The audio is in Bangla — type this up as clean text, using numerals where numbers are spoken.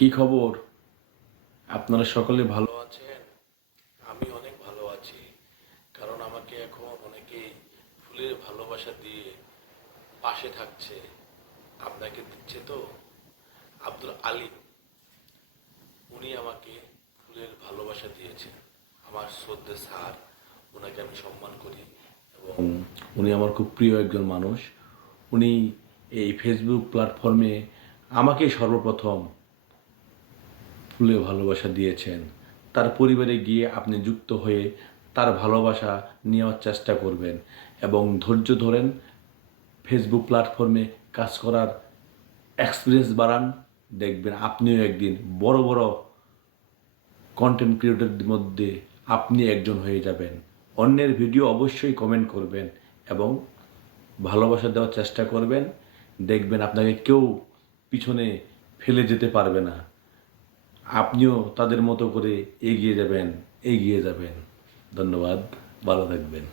কি খবর? আপনারা সকলে ভালো আছেন? আমি অনেক ভালো আছি, কারণ আমাকে এখন অনেকেই ফুলের ভালোবাসা দিয়ে পাশে থাকছে। আপনাকে দিচ্ছে তো? আব্দুল আলিম, উনি আমাকে ফুলের ভালোবাসা দিয়েছেন। আমার শ্রদ্ধে স্যার, ওনাকে আমি সম্মান করি এবং উনি আমার খুব প্রিয় একজন মানুষ। উনি এই ফেসবুক প্ল্যাটফর্মে আমাকে সর্বপ্রথম ফুলে ভালোবাসা দিয়েছেন। তার পরিবারে গিয়ে আপনি যুক্ত হয়ে তার ভালোবাসা নেওয়ার চেষ্টা করবেন এবং ধৈর্য ধরেন। ফেসবুক প্ল্যাটফর্মে কাজ করার এক্সপিরিয়েন্স বাড়ান। দেখবেন আপনিও একদিন বড় বড় কন্টেন্ট ক্রিয়েটরদের মধ্যে আপনি একজন হয়ে যাবেন। অন্যের ভিডিও অবশ্যই কমেন্ট করবেন এবং ভালোবাসা দেওয়ার চেষ্টা করবেন। দেখবেন আপনাকে কেউ পিছনে ফেলে যেতে পারবে না। আপনিও তাদের মতো করে এগিয়ে যাবেন। ধন্যবাদ। ভালো থাকবেন।